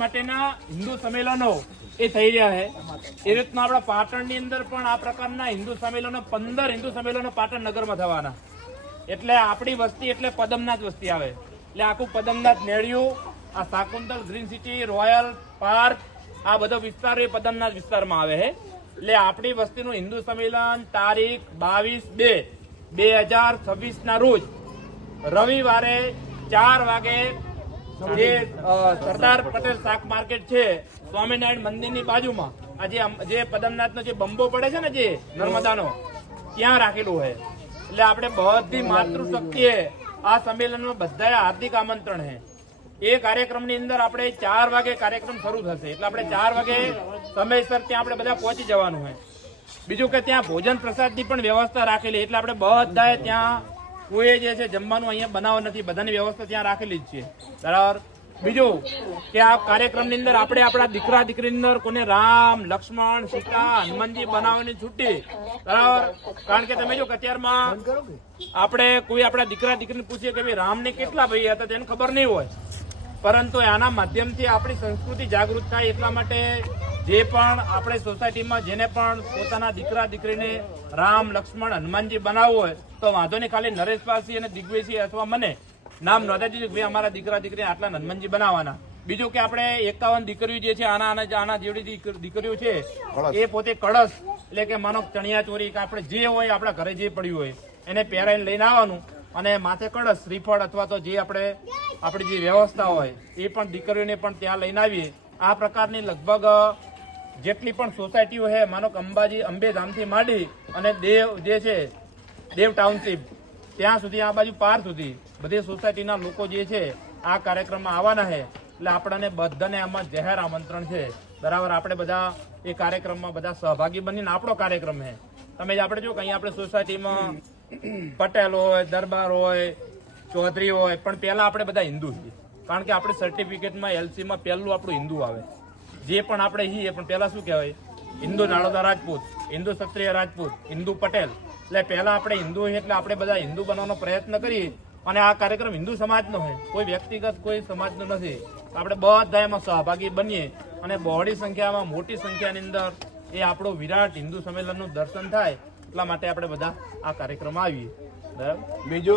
માટેના હિન્દુ સંમેલનો એ થઈ રહ્યા છે। એ રીતના આપણા પાટણની અંદર પણ આ પ્રકારના હિન્દુ સંમેલનો 15 હિન્દુ સંમેલનો પાટણ નગરમાં થવાના। એટલે આપણી વસ્તી એટલે પદમનાથ વસ્તી આવે, એટલે આખું પદમનાથ નેળિયું, આ Shakuntal green city, royal park, આ બધો વિસ્તાર એ પદમનાથ વિસ્તારમાં આવે છે। એટલે આપણી વસ્તીનું હિન્દુ સંમેલન તારીખ 22/2/2026 ના રોજ રવિવારે 4 વાગે જે સરદાર પટેલ શાક માર્કેટ છે સ્વામિનારાયણ મંદિરની બાજુમાં જે પદમનાથનો જે બંબો પડે છે ને જે નર્મદાનો ત્યાં રાખેલું છે। એટલે આપણે બધી માતૃશક્તિએ આ સંમેલનમાં બધાએ હાર્દિક આમંત્રણ છે। એ કાર્યક્રમની અંદર આપણે 4 વાગે કાર્યક્રમ શરૂ થશે, એટલે આપણે 4 વાગે સમયસર ત્યાં આપણે બધા પહોંચી જવાનું છે। બીજું કે ત્યાં ભોજન પ્રસાદની પણ વ્યવસ્થા રાખેલી, એટલે આપણે બધાએ ત્યાં કોઈ જે છે જમવાનું અહીંયા બનાવ નથી, બધાની વ્યવસ્થા ત્યાં રાખેલી જ છે। બરાબર। બીજું કે આ કાર્યક્રમની અંદર આપણે આપણા દીકરા દીકરીની અંદર કોને રામ, લક્ષ્મણ, સીતા, હનુમાનજી બનાવવાની છૂટી, બરાબર। કારણ કે તમે જો કે અત્યારમાં આપણે કોઈ આપણા દીકરા દીકરીને પૂછીએ કે ભાઈ રામને કેટલા ભાઈ હતા તેને ખબર નહીં હોય, પરંતુ આના માધ્યમથી આપણી સંસ્કૃતિ જાગૃત થાય એટલા માટે જે પણ આપણે સોસાયટીમાં જેને પણ પોતાના દીકરા દીકરીને રામ, લક્ષ્મણ, હનુમાનજી બનાવવું હોય તો વાંધો નહીં, ખાલી નરેશપાલસિંહ અને દિગ્વિજયસિંહ અથવા મને નામ નોંધાવી દીધું કે અમારા દીકરા દીકરી આટલા હનુમાનજી બનાવવાના। બીજું કે આપણે 51 દીકરીઓ જે છે આના જેવડી દીકરીઓ છે એ પોતે કળશ એટલે કે માનો ચણિયા ચોરી કે આપણે જે હોય આપણા ઘરે જે પડ્યું હોય એને પહેરાઈને લઈને આવવાનું અને માથે કળશ, શ્રીફળ અથવા તો જે આપણી જે વ્યવસ્થા હોય એ પણ દીકરીઓને પણ ત્યાં લઈને આવીએ। આ પ્રકારની લગભગ જેટલી પણ સોસાયટીઓ છે, માનો કે અંબાજી અંબેધામથી માંડી અને દેવ જે છે દેવ ટાઉનશીપ ત્યાં સુધી આ બાજુ પાર સુધી બધી સોસાયટીના લોકો જે છે આ કાર્યક્રમમાં આવવાના છે। એટલે આપણને બધાને આમાં જાહેર આમંત્રણ છે, બરાબર। આપણે બધા એ કાર્યક્રમમાં બધા સહભાગી બનીને આપણો કાર્યક્રમ છે। તમે આપણે જો કે અહીંયા આપણે સોસાયટીમાં પટેલ હોય, દરબાર હોય, ચૌધરી હોય, પણ પહેલા આપણે બધા હિન્દુ છીએ, કારણ કે આપણે સર્ટિફિકેટમાં એલસીમાં પહેલું આપણું હિન્દુ આવે, જે પણ આપણે છીએ પણ પહેલા શું કહેવાય, હિન્દુ નાળોદા રાજપૂત, હિન્દુ ક્ષત્રિય રાજપૂત, હિન્દુ પટેલ। એટલે પહેલા આપણે હિન્દુ એટલે આપણે બધા હિન્દુ બનવાનો પ્રયત્ન કરીએ અને આ કાર્યક્રમ હિન્દુ સમાજનો છે, કોઈ વ્યક્તિગત કોઈ સમાજનો નથી। આપણે બધા એમાં સહભાગી બનીએ અને બહોળી સંખ્યામાં મોટી સંખ્યાની અંદર એ આપણું વિરાટ હિન્દુ સંમેલનનું દર્શન થાય, એટલા માટે આપણે બધા આ કાર્યક્રમ આવીએ, બરાબર। બીજું